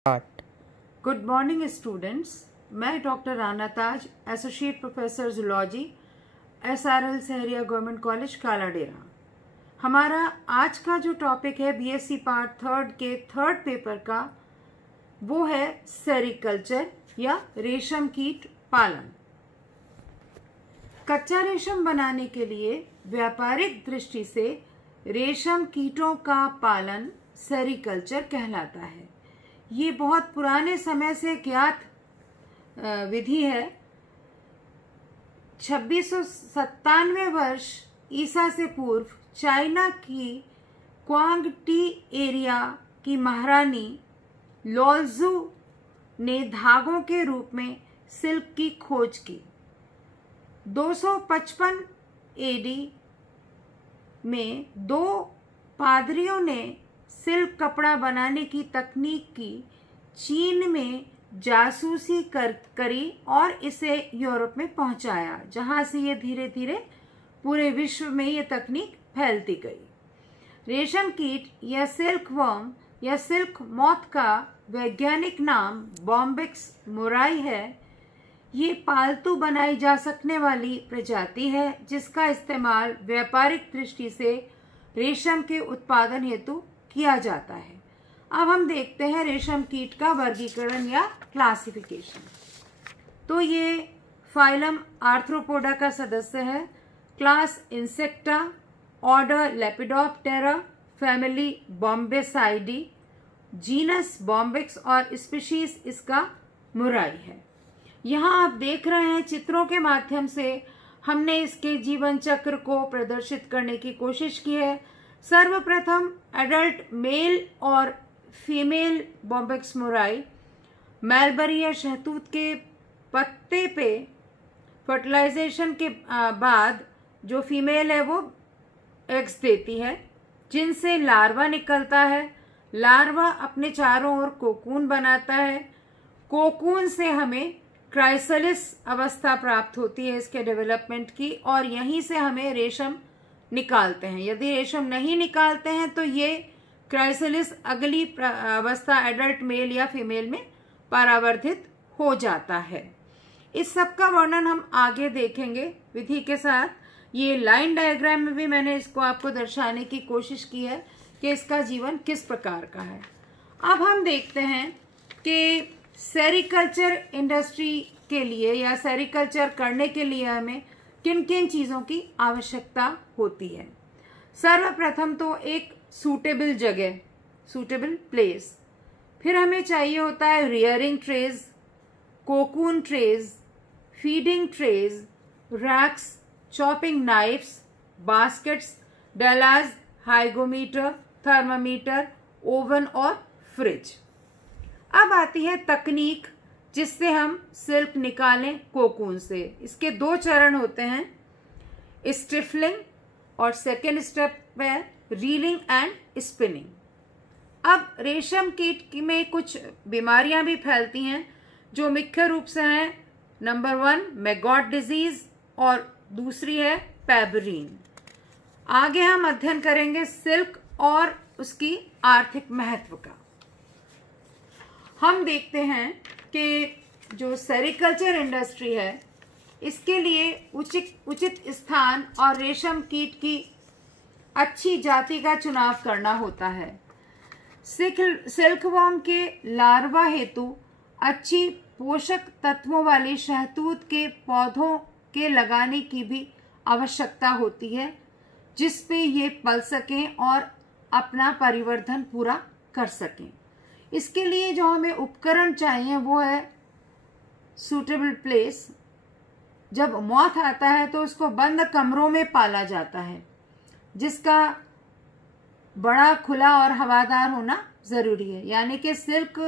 Start. Good morning students, मैं doctor Rana Taj, associate professor zoology, SRL Sahariya government college Kaladera. हमारा आज का जो टॉपिक है BSc पार्ट थर्ड के थर्ड पेपर का, वो है सेरिकल्चर या रेशम कीट पालन। कच्चा रेशम बनाने के लिए व्यापारिक दृष्टि से रेशम कीटों का पालन सेरिकल्चर कहलाता है। ये बहुत पुराने समय से ज्ञात विधि है। 2697 वर्ष ईसा से पूर्व चाइना की क्वांग टी एरिया की महारानी लोलजू ने धागों के रूप में सिल्क की खोज की। 255 AD में दो पादरियों ने सिल्क कपड़ा बनाने की तकनीक की चीन में जासूसी करी और इसे यूरोप में पहुंचाया, जहां से ये धीरे धीरे पूरे विश्व में ये तकनीक फैलती गई। रेशम कीट या सिल्क वर्म या सिल्क मॉथ का वैज्ञानिक नाम बॉम्बिक्स मुराई है। ये पालतू बनाई जा सकने वाली प्रजाति है जिसका इस्तेमाल व्यापारिक दृष्टि से रेशम के उत्पादन हेतु किया जाता है। अब हम देखते हैं रेशम कीट का वर्गीकरण या क्लासिफिकेशन। तो ये फाइलम आर्थ्रोपोडा का सदस्य है, class insecta, order lepidoptera, family bombycidae, genus bombyx और स्पीशीज इसका मुराई है। यहाँ आप देख रहे हैं चित्रों के माध्यम से हमने इसके जीवन चक्र को प्रदर्शित करने की कोशिश की है। सर्वप्रथम एडल्ट मेल और फीमेल बॉम्बिक्स मुराई मैलबरी या शहतूत के पत्ते पे फर्टिलाइजेशन के बाद जो फीमेल है वो एग्स देती है, जिनसे लार्वा निकलता है। लार्वा अपने चारों ओर कोकून बनाता है। कोकून से हमें क्राइसलिस अवस्था प्राप्त होती है इसके डेवलपमेंट की, और यहीं से हमें रेशम निकालते हैं। यदि रेशम नहीं निकालते हैं तो ये क्राइसलिस अगली अवस्था एडल्ट मेल या फीमेल में परावर्तित हो जाता है। इस सब का वर्णन हम आगे देखेंगे विधि के साथ। ये लाइन डायग्राम में भी मैंने इसको आपको दर्शाने की कोशिश की है कि इसका जीवन किस प्रकार का है। अब हम देखते हैं कि सेरिकल्चर इंडस्ट्री के लिए या सेरिकल्चर करने के लिए हमें किन किन चीज़ों की आवश्यकता होती है। सर्वप्रथम तो एक सूटेबल जगह, सूटेबल प्लेस। फिर हमें चाहिए होता है rearing trays, cocoon trays, feeding trays, racks, chopping knives, baskets, डेलाज, हाइगोमीटर, थर्मामीटर, ओवन और फ्रिज। अब आती है तकनीक जिससे हम सिल्क निकालें कोकून से। इसके दो चरण होते हैं, स्टिफलिंग और सेकेंड स्टेप है रीलिंग एंड स्पिनिंग। अब रेशम कीट में कुछ बीमारियां भी फैलती हैं जो मुख्य रूप से हैं, नंबर 1 मैगॉट डिजीज और दूसरी है पेबरीन। आगे हम अध्ययन करेंगे सिल्क और उसकी आर्थिक महत्व का। हम देखते हैं कि जो सेरिकल्चर इंडस्ट्री है इसके लिए उचित स्थान और रेशम कीट की अच्छी जाति का चुनाव करना होता है। सिल्क वर्म के लार्वा हेतु अच्छी पोषक तत्वों वाली शहतूत के पौधों के लगाने की भी आवश्यकता होती है, जिसपे ये पल सकें और अपना परिवर्धन पूरा कर सकें। इसके लिए जो हमें उपकरण चाहिए वो है सूटेबल प्लेस। जब मॉथ आता है तो उसको बंद कमरों में पाला जाता है, जिसका बड़ा खुला और हवादार होना जरूरी है। यानी कि सिल्क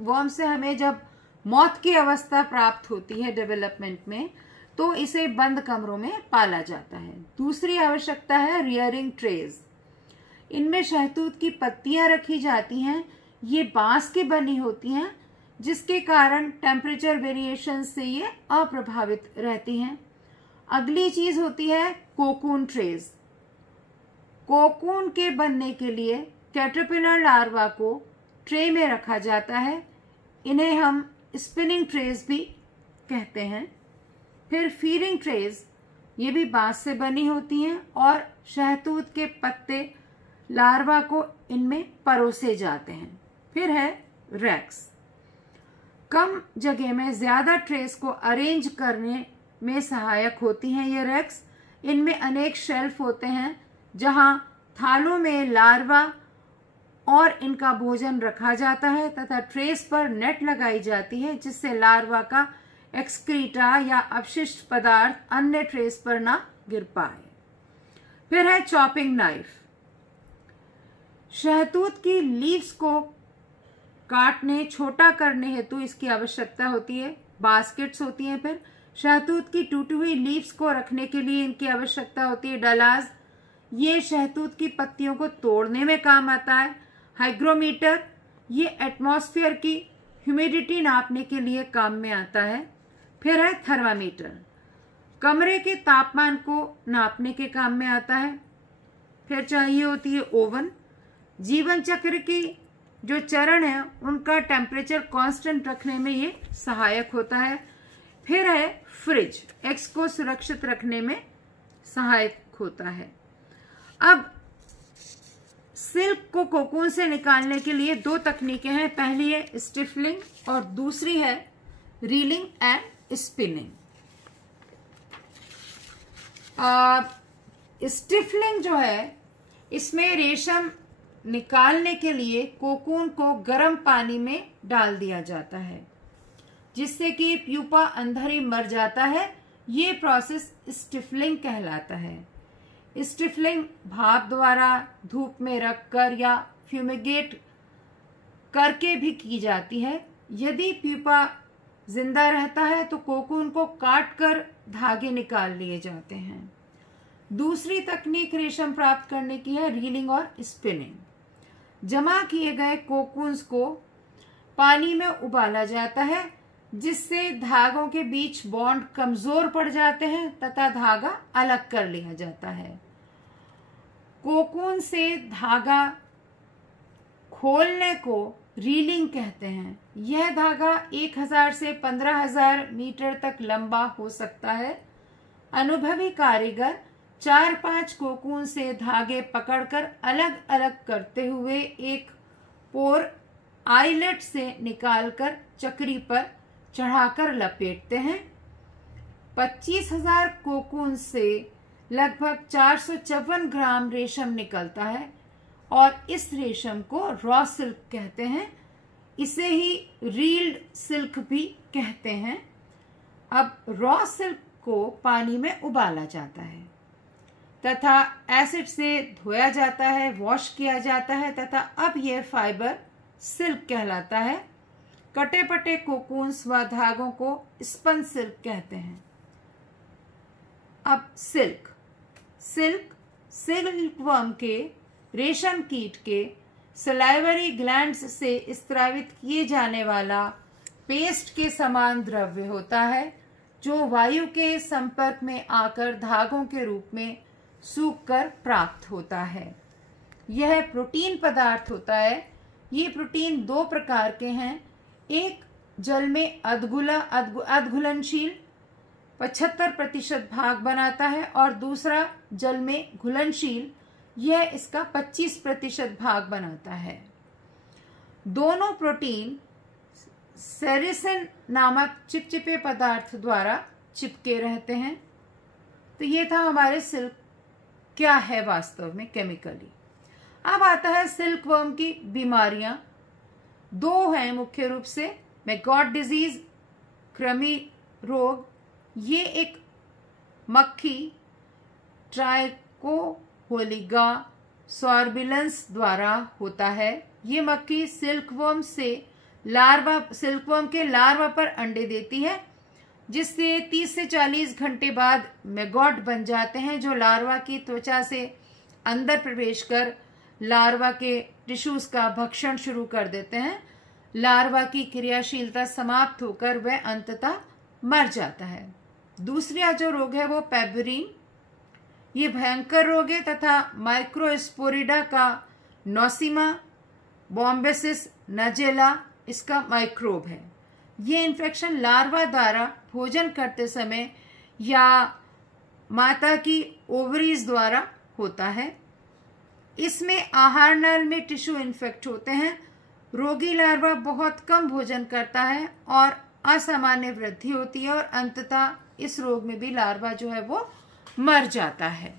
वर्म से हमें जब मॉथ की अवस्था प्राप्त होती है डेवलपमेंट में, तो इसे बंद कमरों में पाला जाता है। दूसरी आवश्यकता है रियरिंग ट्रेज। इनमें शहतूत की पत्तियां रखी जाती हैं। ये बांस की बनी होती हैं, जिसके कारण टेम्परेचर वेरिएशन से ये अप्रभावित रहती हैं। अगली चीज होती है कोकून ट्रेज। कोकून के बनने के लिए कैटरपिलर लार्वा को ट्रे में रखा जाता है। इन्हें हम स्पिनिंग ट्रेज भी कहते हैं। फिर फीडिंग ट्रेज, ये भी बांस से बनी होती हैं और शहतूत के पत्ते लार्वा को इनमें परोसे जाते हैं। फिर है रैक्स। कम जगह में ज्यादा ट्रेस को अरेंज करने में सहायक होती हैं ये रैक्स। इनमें अनेक शेल्फ होते हैं जहां थालों में लार्वा और इनका भोजन रखा जाता है तथा ट्रेस पर नेट लगाई जाती है जिससे लार्वा का एक्सक्रीटा या अपशिष्ट पदार्थ अन्य ट्रेस पर ना गिर पाए। फिर है चॉपिंग नाइफ। शहतूत की लीव्स को काटने, छोटा करने हेतु इसकी आवश्यकता होती है। बास्केट्स होती हैं। फिर शहतूत की टूटी हुई लीव्स को रखने के लिए इनकी आवश्यकता होती है डलाज। ये शहतूत की पत्तियों को तोड़ने में काम आता है। हाइग्रोमीटर, ये एटमॉस्फेयर की ह्यूमिडिटी नापने के लिए काम में आता है। फिर है थर्मामीटर, कमरे के तापमान को नापने के काम में आता है। फिर चाहिए होती है ओवन। जीवन चक्र की जो चरण है उनका टेम्परेचर कांस्टेंट रखने में ये सहायक होता है। फिर है फ्रिज, एग्स को सुरक्षित रखने में सहायक होता है। अब सिल्क को कोकून से निकालने के लिए दो तकनीकें हैं। पहली है स्टिफलिंग और दूसरी है रीलिंग एंड स्पिनिंग। स्टिफलिंग जो है, इसमें रेशम निकालने के लिए कोकून को गर्म पानी में डाल दिया जाता है जिससे कि प्यूपा अंदर ही मर जाता है। ये प्रोसेस स्टिफलिंग कहलाता है। स्टिफलिंग भाप द्वारा धूप में रखकर या फ्यूमिगेट करके भी की जाती है। यदि प्यूपा जिंदा रहता है तो कोकून को काट कर धागे निकाल लिए जाते हैं। दूसरी तकनीक रेशम प्राप्त करने की है रीलिंग और स्पिनिंग। जमा किए गए कोकून्स को पानी में उबाला जाता है जिससे धागों के बीच बॉन्ड कमजोर पड़ जाते हैं तथा धागा अलग कर लिया जाता है। कोकून से धागा खोलने को रीलिंग कहते हैं। यह धागा 1000 से 15,000 मीटर तक लंबा हो सकता है। अनुभवी कारीगर 4-5 कोकून से धागे पकड़कर अलग अलग करते हुए एक पोर आइलेट से निकालकर चक्री पर चढ़ाकर लपेटते हैं। 25,000 कोकून से लगभग 454 ग्राम रेशम निकलता है और इस रेशम को रॉ सिल्क कहते हैं। इसे ही रील्ड सिल्क भी कहते हैं। अब रॉ सिल्क को पानी में उबाला जाता है तथा एसिड से धोया जाता है, वॉश किया जाता है तथा अब यह फाइबर सिल्क कहलाता है। कटे पटे कोकून्स व धागों को स्पन सिल्क कहते हैं। अब सिल्क सिल्कवर्म के, रेशम कीट के सलाइवरी ग्लैंड्स से स्त्रावित किए जाने वाला पेस्ट के समान द्रव्य होता है जो वायु के संपर्क में आकर धागों के रूप में सूखकर प्राप्त होता है। यह प्रोटीन पदार्थ होता है। ये प्रोटीन दो प्रकार के हैं। एक जल में अधघुलनशील 75% भाग बनाता है और दूसरा जल में घुलनशील, यह इसका 25% भाग बनाता है। दोनों प्रोटीन सेरिसिन नामक चिपचिपे पदार्थ द्वारा चिपके रहते हैं। तो ये था हमारे सिल्क क्या है वास्तव में केमिकली। अब आता है सिल्कवर्म की बीमारियां। दो हैं मुख्य रूप से, मैगॉट डिजीज, कृमि रोग। ये एक मक्खी ट्राइकोहोलिगा सॉर्बिलेंस द्वारा होता है। ये मक्खी सिल्कवर्म के लार्वा पर अंडे देती है जिससे 30 से 40 घंटे बाद मैगॉट बन जाते हैं जो लार्वा की त्वचा से अंदर प्रवेश कर लार्वा के टिश्यूज का भक्षण शुरू कर देते हैं। लार्वा की क्रियाशीलता समाप्त होकर वह अंततः मर जाता है। दूसरा जो रोग है वो पेबरिन। ये भयंकर रोग है तथा माइक्रोस्पोरिडा का नोसिमा बॉम्बेसिस नजेला इसका माइक्रोब है। ये इन्फेक्शन लार्वा द्वारा भोजन करते समय या माता की ओवरीज द्वारा होता है। इसमें आहार नल में टिश्यू इन्फेक्ट होते हैं। रोगी लार्वा बहुत कम भोजन करता है और असामान्य वृद्धि होती है और अंततः इस रोग में भी लार्वा जो है वो मर जाता है।